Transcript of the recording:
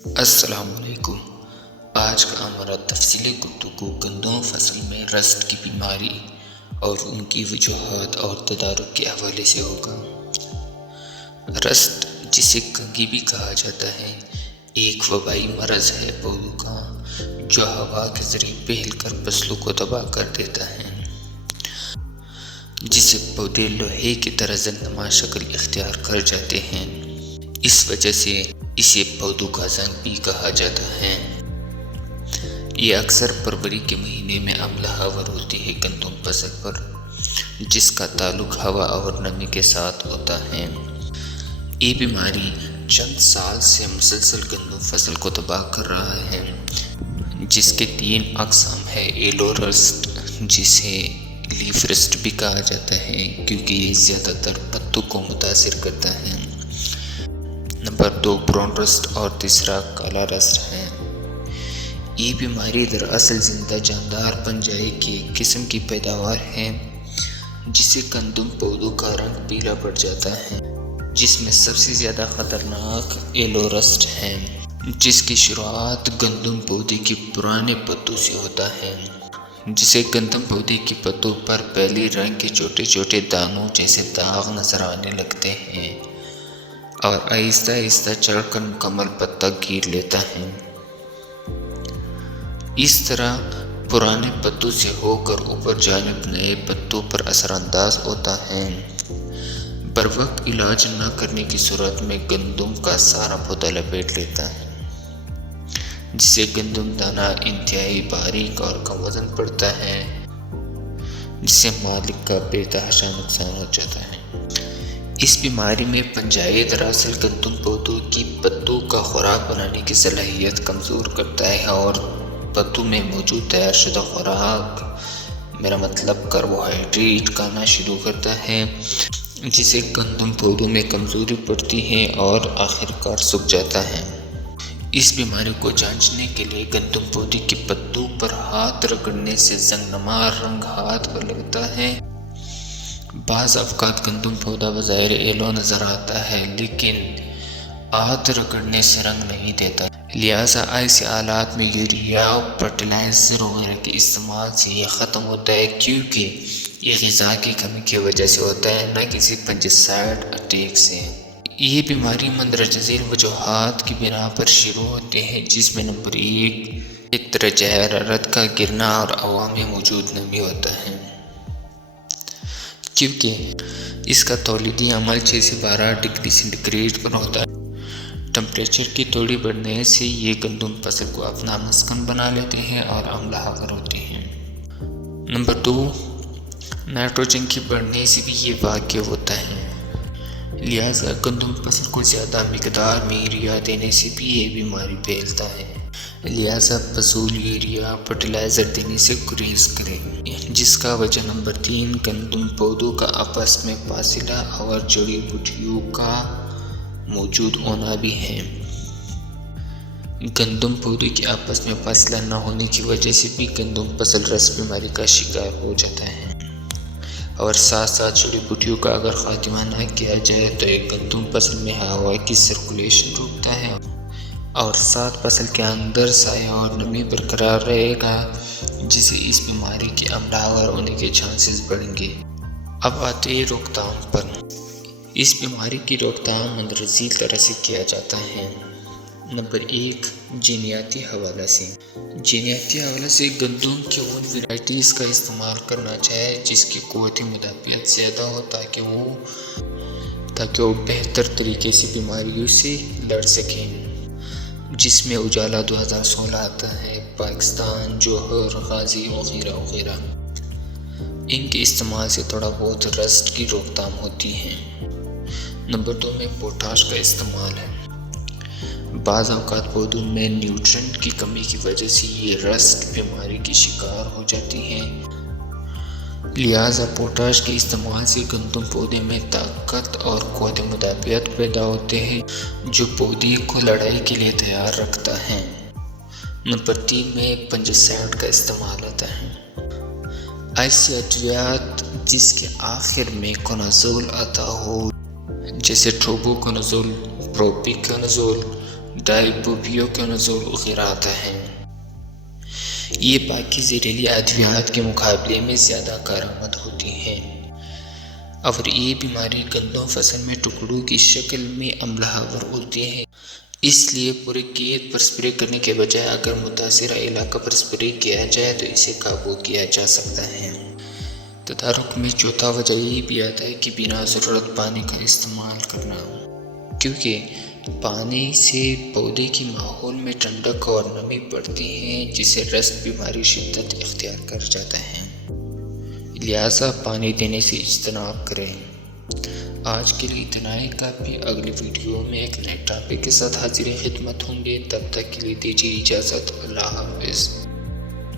السلام علیکم۔ آج کا ہمارا تفصیلی گفتگو گندم فصل میں رسٹ کی بیماری اور ان کی وجوہات اور تدارک کے حوالے سے ہوگا۔ رسٹ، جسے کنگھی بھی کہا جاتا ہے، ایک وبائی مرض ہے پودوں کا جو ہوا کے ذریعے پھیل کر فصلوں کو تباہ کر دیتا ہے، جسے پودے لوہے کی طرح زنگنما شکل اختیار کر جاتے ہیں۔ اس وجہ سے اسے پودوں کا زنگ بھی کہا جاتا ہے۔ یہ اکثر فروری کے مہینے میں حملہ آور ہوتی ہے گندم فصل پر، جس کا تعلق ہوا اور نمی کے ساتھ ہوتا ہے۔ یہ بیماری چند سال سے مسلسل گندم فصل کو تباہ کر رہا ہے، جس کے 3 اقسام ہے۔ یلو رسٹ، جسے لیف رسٹ بھی کہا جاتا ہے کیونکہ یہ زیادہ تر پتوں کو متاثر کرتا ہے۔ نمبر 2 براؤن رسٹ اور تیسرا کالا رسٹ ہے۔ یہ بیماری دراصل زندہ جاندار پنجائی کی قسم کی پیداوار ہے، جسے گندم پودوں کا رنگ پیلا پڑ جاتا ہے، جس میں سب سے زیادہ خطرناک یلو رسٹ ہے، جس کی شروعات گندم پودے کے پرانے پتوں سے ہوتا ہے، جسے گندم پودے کے پتوں پر پیلی رنگ کے چھوٹے چھوٹے دانوں جیسے داغ نظر آنے لگتے ہیں اور آہستہ آہستہ چڑھ کر مکمل پتا گھیر لیتا ہے۔ اس طرح پرانے پتوں سے ہو کر اوپر جانب نئے پتوں پر اثر انداز ہوتا ہے۔ بروقت علاج نہ کرنے کی صورت میں گندم کا سارا پودا لپیٹ لیتا ہے، جس سے گندم دانہ انتہائی باریک اور کم وزن پڑتا ہے، جس سے مالک کا بے تحاشا نقصان ہو جاتا ہے۔ اس بیماری میں پنجائی دراصل گندم پودوں کی پتوں کا خوراک بنانے کی صلاحیت کمزور کرتا ہے اور پتوں میں موجود تیار شدہ خوراک، میرا مطلب کاربوہائیڈریٹ، کھانا شروع کرتا ہے، جس سے گندم پودوں میں کمزوری پڑتی ہے اور آخر کار سوکھ جاتا ہے۔ اس بیماری کو جانچنے کے لیے گندم پودے کے پتوں پر ہاتھ رگڑنے سے زنگنما رنگ ہاتھ پر لگتا ہے۔ بعض اوقات گندم پودا بظاہر یلو نظر آتا ہے، لیکن ہاتھ رگڑنے سے رنگ نہیں دیتا، لہٰذا ایسے حالات میں یوریا، فرٹیلائزر وغیرہ کے استعمال سے یہ ختم ہوتا ہے، کیونکہ یہ غذا کی کمی کی وجہ سے ہوتا ہے، نہ کسی فنجیسائڈ اٹیک سے۔ یہ بیماری مندرجہ ذیل وجوہات کی بنا پر شروع ہوتی ہے، جس میں نمبر 1 درجہ حرارت کا گرنا اور ہوا میں موجود نمی ہوتا ہے، کیونکہ اس کا تولیدی عمل 6 سے 12 ڈگری سینٹی گریڈ پر ہوتا ہے۔ ٹمپریچر کی تھوڑی بڑھنے سے یہ گندم فصل کو اپنا مسکن بنا لیتے ہیں اور حملہ آور ہوتے ہیں۔ نمبر 2 نائٹروجن کی بڑھنے سے بھی یہ واقع ہوتا ہے، لہٰذا گندم فصل کو زیادہ مقدار میں یوریا دینے سے بھی یہ بیماری پھیلتا ہے، لہٰذا فضول یوریا فرٹیلائزر دینے سے گریز کریں، جس کا وجہ نمبر 3 گندم پودوں کا آپس میں فاصلہ اور جڑی بوٹیوں کا موجود ہونا بھی ہے۔ گندم پودوں کے آپس میں فاصلہ نہ ہونے کی وجہ سے بھی گندم فصل رسٹ بیماری کا شکار ہو جاتا ہے، اور ساتھ ساتھ جڑی بوٹیوں کا اگر خاتمہ نہ کیا جائے تو یہ گندم فصل میں ہوا کی سرکولیشن روکتا ہے اور ساتھ فصل کے اندر سایہ اور نمی برقرار رہے گا، جس سے اس بیماری کے حملہ آور ہونے کے چانسز بڑھیں گے۔ اب آتے ہیں روک تھام پر۔ اس بیماری کی روک تھام مندرجہ ذیل طرح سے کیا جاتا ہے۔ نمبر 1 جینیاتی حوالہ سے۔ جینیاتی حوالہ سے گندم کی ان ورائٹیز کا استعمال کرنا چاہیے جس کی قوت مدافعت زیادہ ہو تاکہ وہ بہتر طریقے سے بیماریوں سے لڑ سکیں، جس میں اجالا 2016 آتا ہے، پاکستان، جوہر، غازی وغیرہ وغیرہ۔ ان کے استعمال سے تھوڑا بہت رسٹ کی روک تھام ہوتی ہے۔ نمبر 2 میں پوٹاش کا استعمال ہے۔ بعض اوقات پودوں میں نیوٹرینٹ کی کمی کی وجہ سے یہ رسٹ بیماری کی شکار ہو جاتی ہیں، لہٰذا پوٹاش کے استعمال سے گندم پودے میں طاقت اور قوت مدافعت پیدا ہوتے ہیں، جو پودے کو لڑائی کے لیے تیار رکھتا ہے۔ نمبر 3 میں فنجیسائڈ کا استعمال ہوتا ہے۔ ایسی ادویات جس کے آخر میں کونازول آتا ہو، جیسے ٹروبوکونازول، پروپیکونازول، ڈائبوبیو کے نزول وغیرہ آتا ہے۔ یہ باقی زہریلی ادویات کے مقابلے میں زیادہ کارآمد ہوتی ہیں اور یہ بیماری گندم فصل میں ٹکڑوں کی شکل میں عملہ آور ہوتی ہے۔ اس لیے پورے کھیت پر سپرے کرنے کے بجائے اگر متاثرہ علاقہ پر سپرے کیا جائے تو اسے قابو کیا جا سکتا ہے۔ تدارک میں چوتھا وجہ یہ بھی آتا ہے کہ بنا ضرورت پانی کا استعمال کرنا، کیونکہ پانی سے پودے کی ماحول میں ٹھنڈک اور نمی بڑھتی ہے جس سے رسٹ بیماری شدت اختیار کر جاتا ہے، لہٰذا پانی دینے سے اجتناب کریں۔ آج کے لیے اتنا ہی کافی، اگلی ویڈیو میں ایک نئے ٹاپک کے ساتھ حاضر خدمت ہوں گے، تب تک کے لیے دیجیے اجازت، اللہ حافظ۔